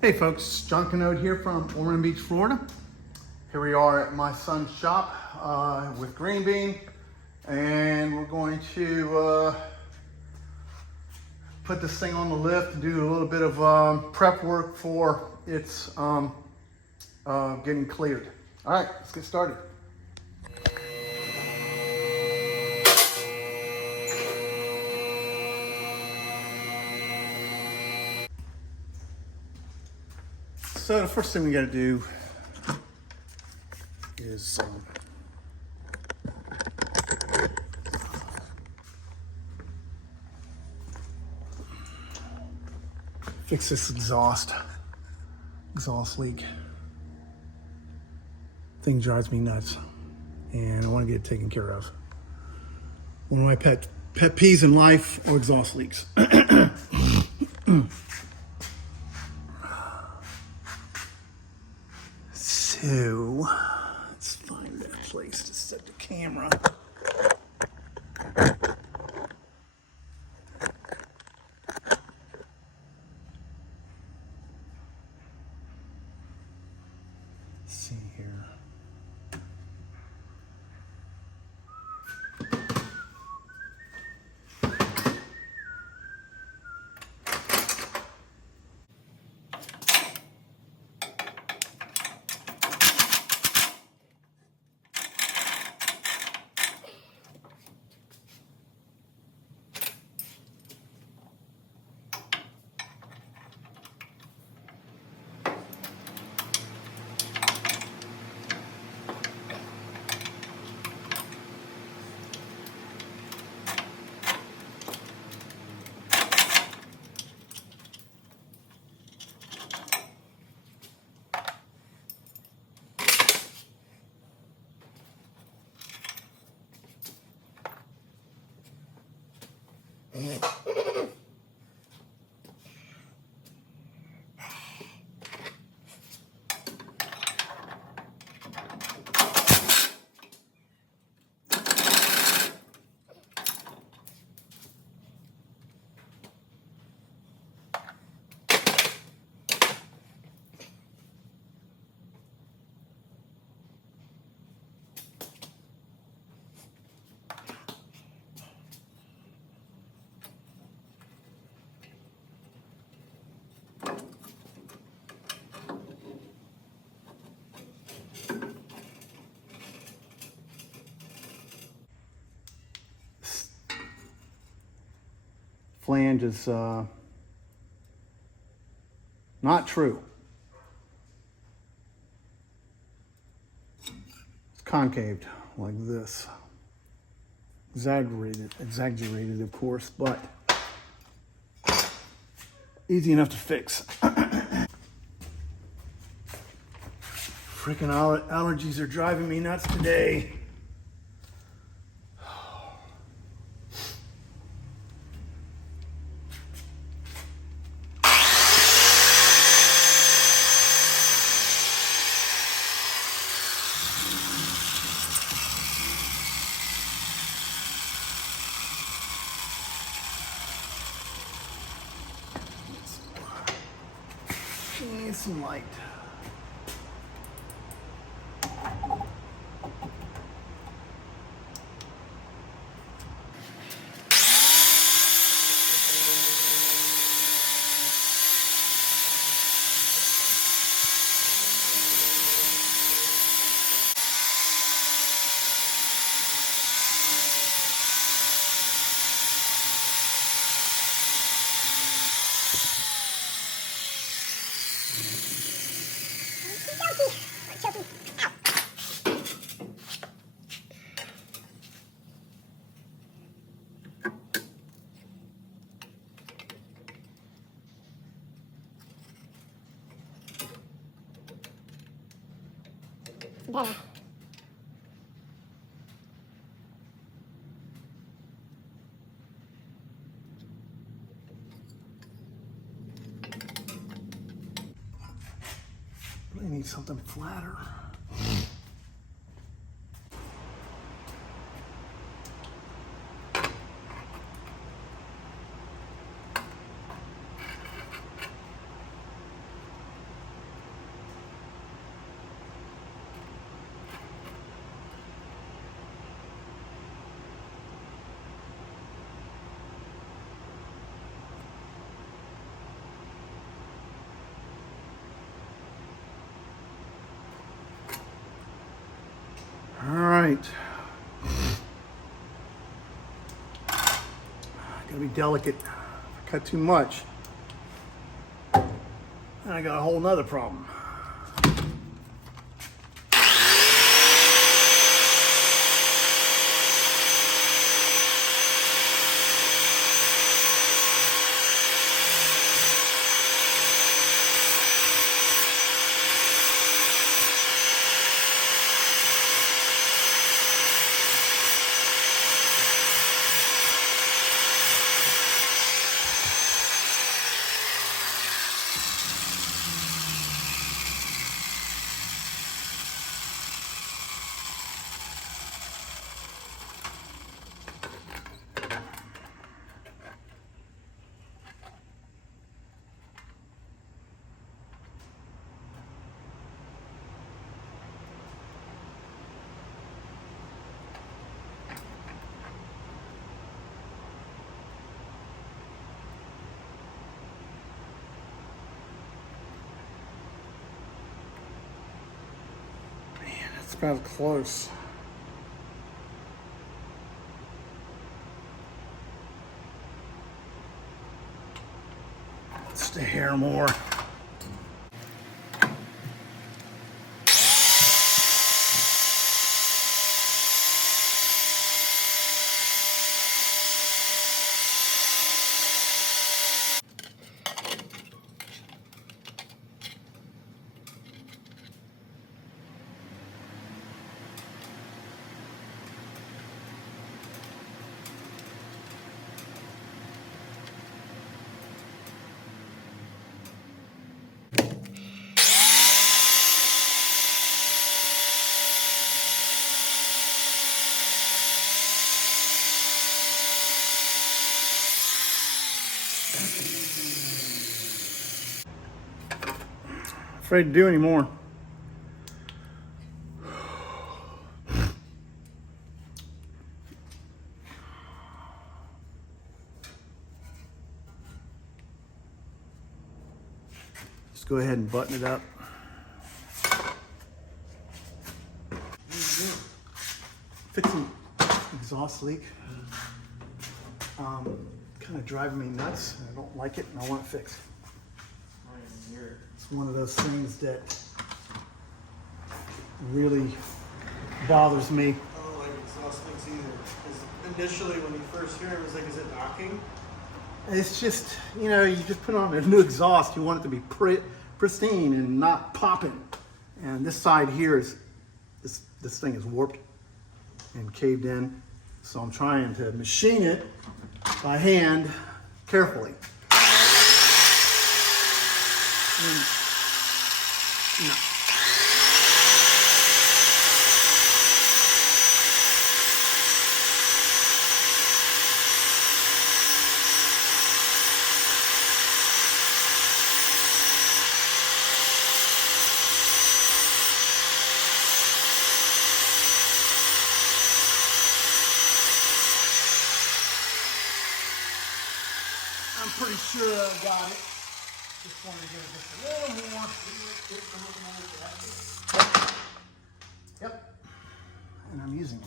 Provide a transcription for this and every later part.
Hey folks, John Canode here from Ormond Beach, Florida. Here we are at my son's shop with Green Bean, and we're going to put this thing on the lift and do a little bit of prep work for its getting cleared. All right, let's get started. So the first thing we got to do is fix this exhaust leak. Thing drives me nuts, and I want to get it taken care of. One of my pet peeves in life are exhaust leaks. So let's find that place to set the camera. Let's see here. Flange is not true. It's concaved like this. Exaggerated of course, but easy enough to fix. Freaking allergies are driving me nuts today. Need some light. Better. Really need something flatter. right. Gotta be delicate. If I cut too much, then I got a whole nother problem. It's about close. Just a hair more. Afraid to do anymore. Just go ahead and button it up. Fixing exhaust leak. Kind of driving me nuts. I don't like it and I want it fixed. It's one of those things that really bothers me. I don't like exhaust leaks either. Because initially when you first hear it, it was like, is it knocking? It's just, you know, you just put on a new exhaust. You want it to be pristine and not popping. And this side here is, this thing is warped and caved in. So I'm trying to machine it by hand carefully. No. I'm pretty sure I got it. Just wanted to give it just a little more. Yep. And I'm using it.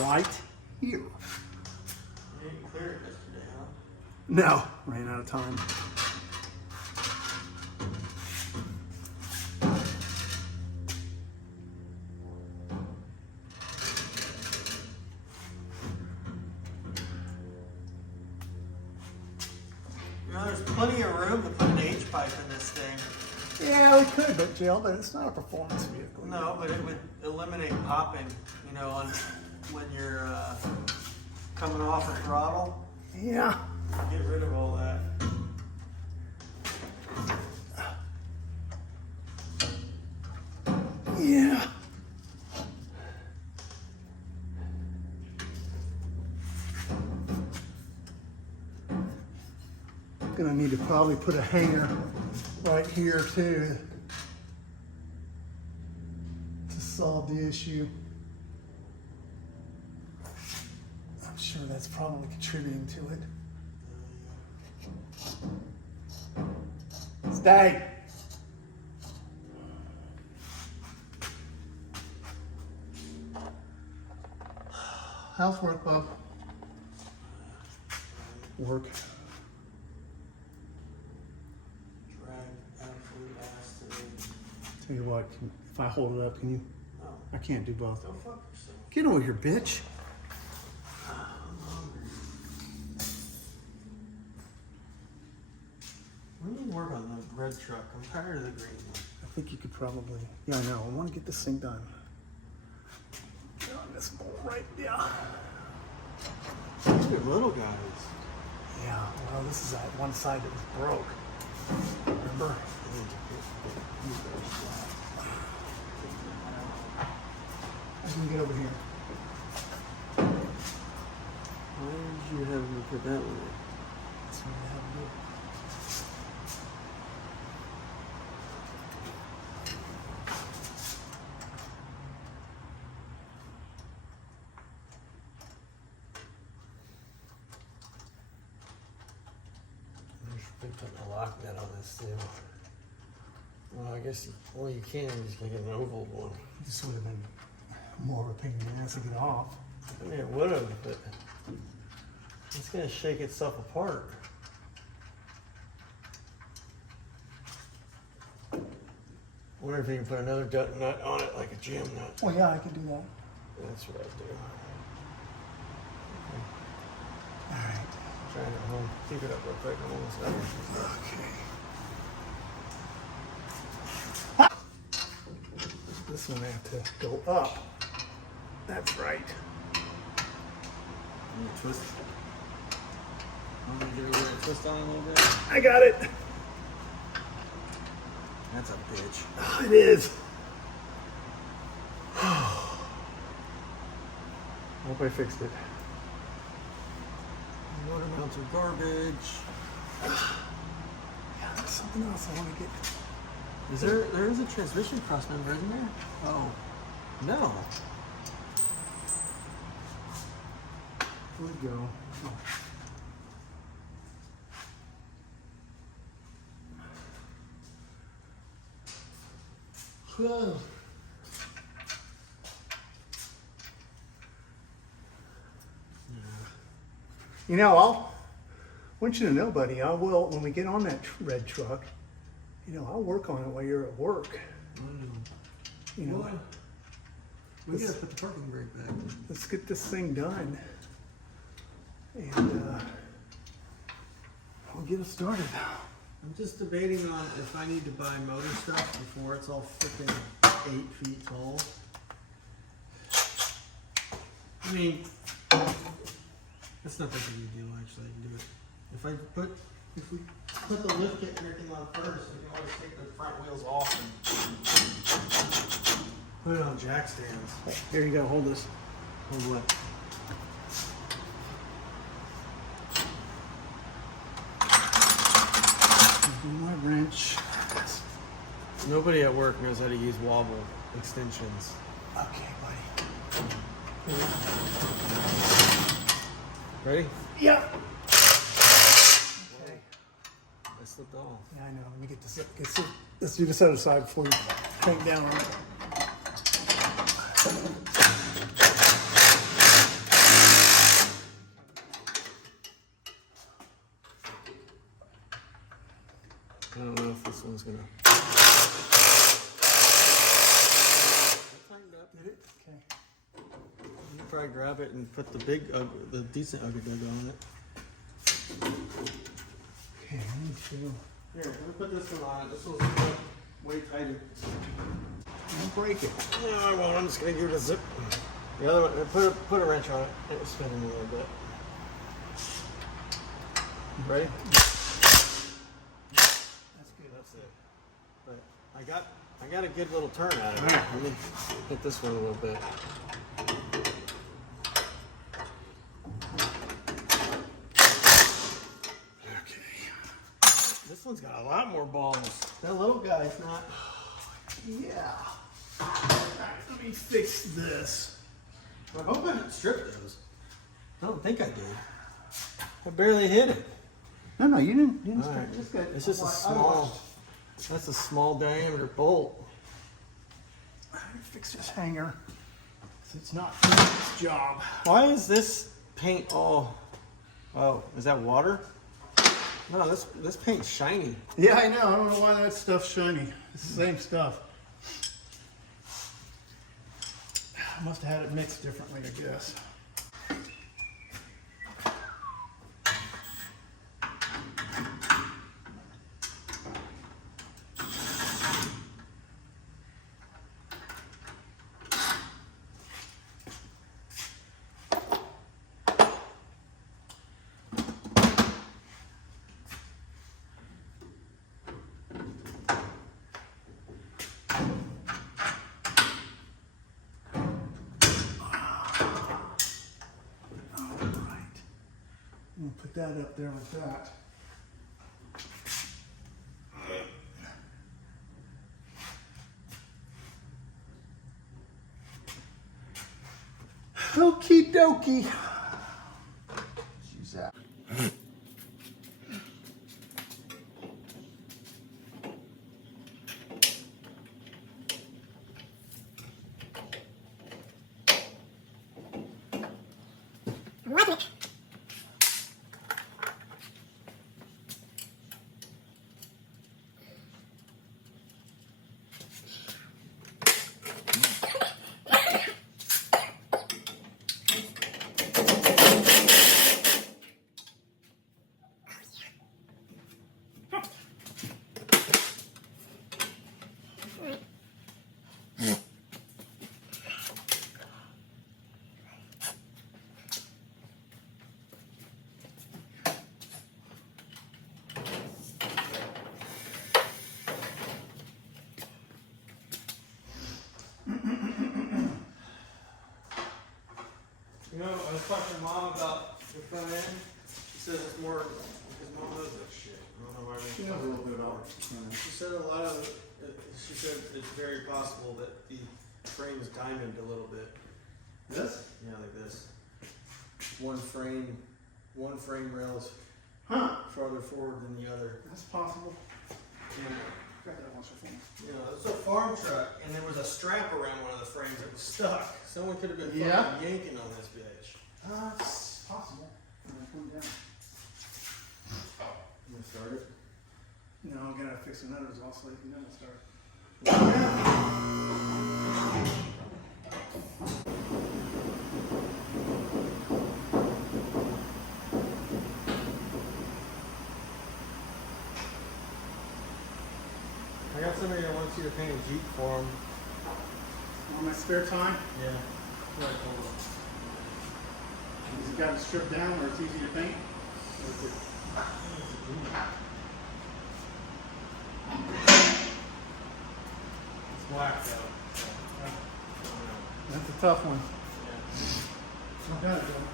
Right here. You didn't clear it yesterday, huh? No, ran out of time. You know, there's plenty of room to put an H-pipe in this thing. Yeah, we could, but Jill, but it's not a performance vehicle. No, but it would eliminate popping, you know, when you're coming off a throttle. Yeah. Get rid of all that. Yeah. Gonna need to probably put a hanger right here too to solve the issue. I'm sure that's probably contributing to it. Stay. housework, Bob. Work. Drag absolute ass today. Tell you what, if I hold it up, can you? Oh, I can't do both. go fuck yourself. Get over here, bitch. We need to work on the red truck. I'm tired of the green one. I think you could probably. Yeah, I know. I want to get this thing done. On this bolt right. Yeah. Look at little guys. Yeah. Well, this is that one side that was broke. Remember? I'm gonna get over here. Why did you have me put that one in? That's what I have to do. They put a lock nut on this too. Well, I guess you can. You just can get an oval one. This would have been more of a pain in the ass to get off. I mean, it would have, but it's gonna shake itself apart. Wonder if you can put another nut on it, like a jam nut. Oh yeah, I could do that. That's what I do. All right. Trying it at home. Keep it up real quick. I'm almost done. Okay. This one I have to go up. That's right. Twist. I'm gonna get over and twist on it a little bit. I got it. That's a bitch. Oh, it is. I hope I fixed it. Water mounts are garbage. Yeah, there's something else I want to get. There is a transmission cross member, isn't there? Oh, No. here we go. Oh. Whoa. You know, I want you to know, buddy, I will, when we get on that red truck, you know, I'll work on it while you're at work. You know, We gotta put the parking brake back. let's get this thing done. And we'll get it started. I'm just debating on if I need to buy motor stuff before it's all freaking 8 feet tall. I mean, it's not that big a deal actually. I can do it. If we put the lift kit and everything on first, we can always take the front wheels off and put it on jack stands. Here you go, hold this. Hold what? My wrench. Nobody at work knows how to use wobble extensions. Okay, buddy. Ready? Yeah. Okay. I slipped off. Yeah, I know. Let me get this. Let's do this other side before you crank down on it. I don't know if this one's gonna. Tightened up. Did it? Okay. You can probably grab it and put the the decent ugly dug on it. Okay, I need to. Here, let me put this one on it. This one's way tighter. Don't break it. No, I won't. I'm just gonna give it a zip. The other one, put a wrench on it. It was spinning a little bit. Ready? That's good. That's it. But I got a good little turn out of it. Let me hit this one a little bit. Okay. This one's got a lot more balls. That little guy's not. Yeah. All right, let me fix this. I hope I didn't strip those. I don't think I did. I barely hit it. No, you didn't. You didn't All right. It's good. It's just a small. That's a small diameter bolt. Let me fix this hanger. So it's not doing its job. Why is this paint all? Oh, is that water? No, this paint's shiny. Yeah, I know. I don't know why that stuff's shiny. It's the same stuff. I must have had it mixed differently, I guess. We'll put that up there like that. Okie dokie. Let's use that. You know, I was talking to Mom about the front end. She says it's more because Mom knows that shit. I don't know why. She knows a little bit about it. She said a lot of. She said it's very possible that the frame is diamonded a little bit. This? Yeah, like this. One frame rails farther forward than the other. That's possible. Yeah. Grab that once for me. You know, it's a farm truck, and there was a strap around one of the frames that was stuck. Someone could have been Yeah. fucking yanking on this bitch. It's possible. I'm gonna put it down. You gonna start it? No, I'm gonna fix another exhaust so you can start. I got somebody that wants you to paint a Jeep for him. On my spare time, Yeah. has it got it stripped down where it's easy to paint? Or is it... It's black though. That's a tough one. Yeah. Not bad, though.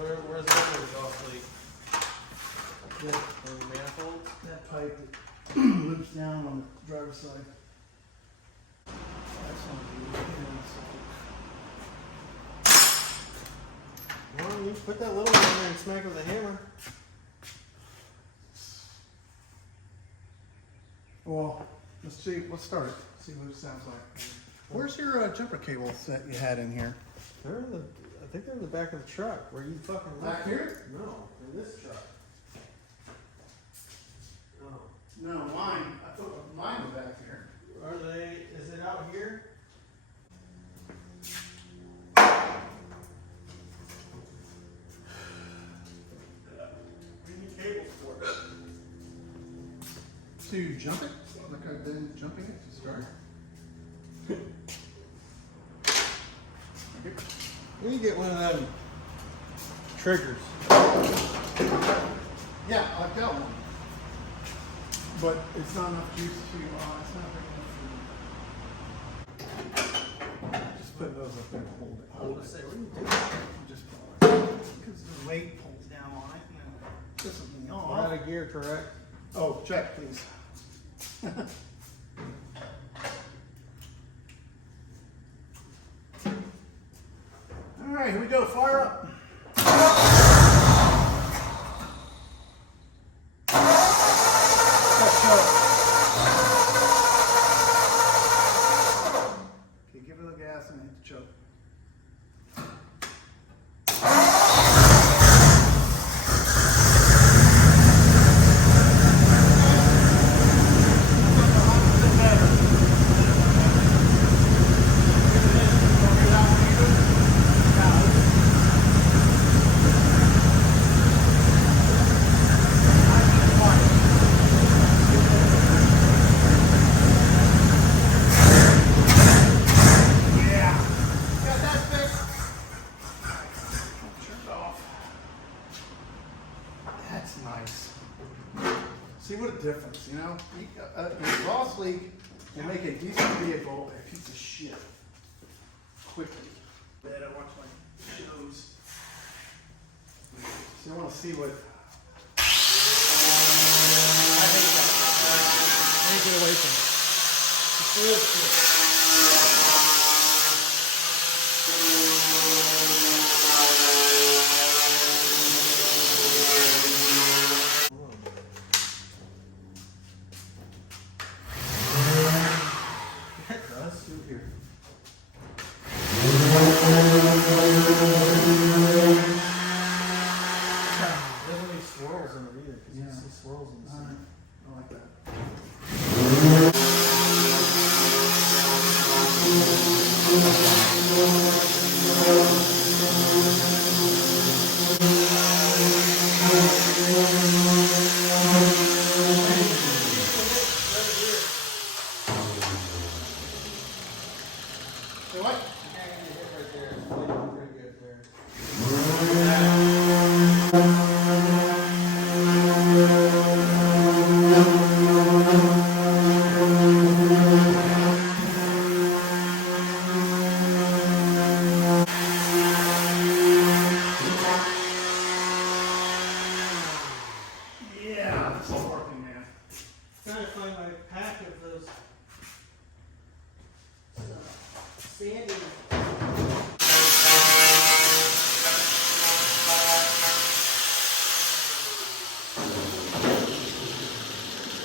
Where's the other exhaust leak? In the manifold? That pipe that loops down on the driver's side. That's not Well, you put that little one in there and smack it with a hammer. Well, let's see. Let's start it. See what it sounds like. Where's your jumper cable set you had in here? They're in the, I think they're in the back of the truck where you fucking Back here? No, in this truck. Oh. No, mine. I put mine back here. Are they, is it out here? We need cables for it. To jump it, like I've been jumping it to start. Okay. We need to get one of them triggers. Yeah, I've got one. But it's not enough juice to, it's not big enough for. Just put those up there and hold it. I was gonna say, what are you doing? Just because the weight pulls down on it and it pisses me We're out off. of gear, correct? Oh, check, please. All right, here we go. Fire up. Okay, give it nice. See what a difference, you know? An exhaust leak will make a decent vehicle a piece of shit quickly. I watch my shows. So I want to see what. I hate that. I need to get away from it. It's real shit. Let's do here. There's any swirls in it either, because you Yeah. see swirls in the center. I like that. Say what? Right there, it's bleeding pretty good there. Yeah, this is working, man. Trying to find my pack of those standing.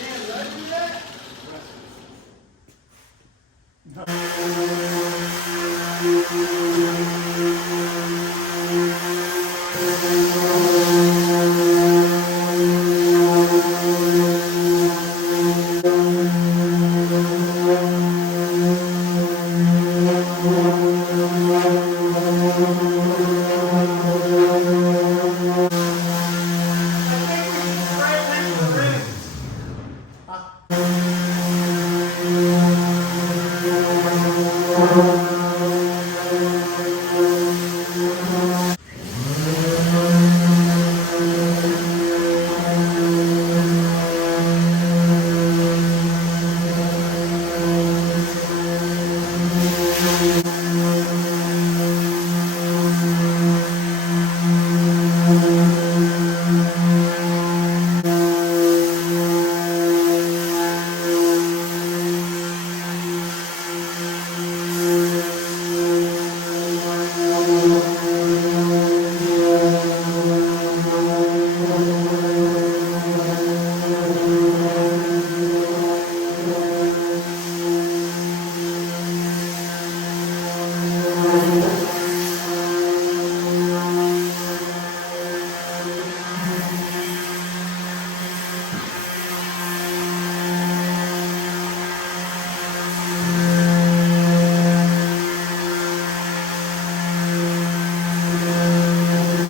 Man, did I do that?